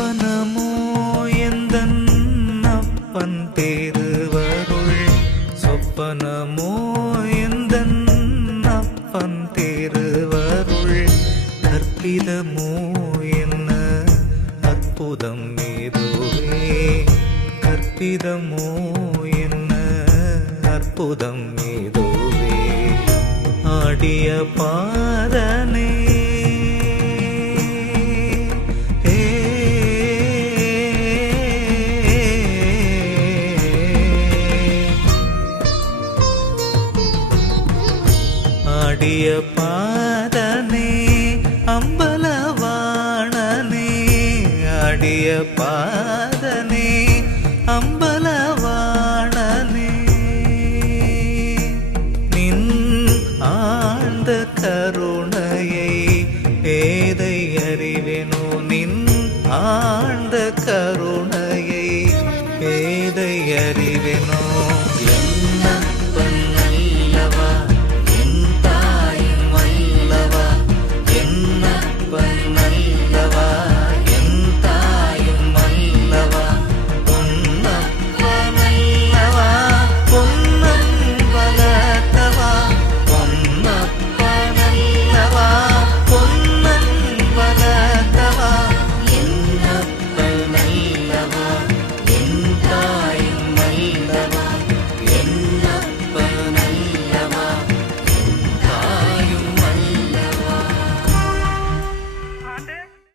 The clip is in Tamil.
சொப்பனமோ எந்தன் அப்பன் தேருவருள் சொப்பனமோ எந்தன் அப்பன் தேருவருள் கற்பிதமோ என்ன அற்புதம் ஏதுவே கற்பிதமோ என்ன அற்புதம் ஏதுவே ஆடிய பாதனே ஆடிய பாதனே அம்பலவாணனே ஆடிய பாதனே அம்பலவாணனே நின் ஆழ்ந்த கருணையை ஏதை அறிவேனோ நின்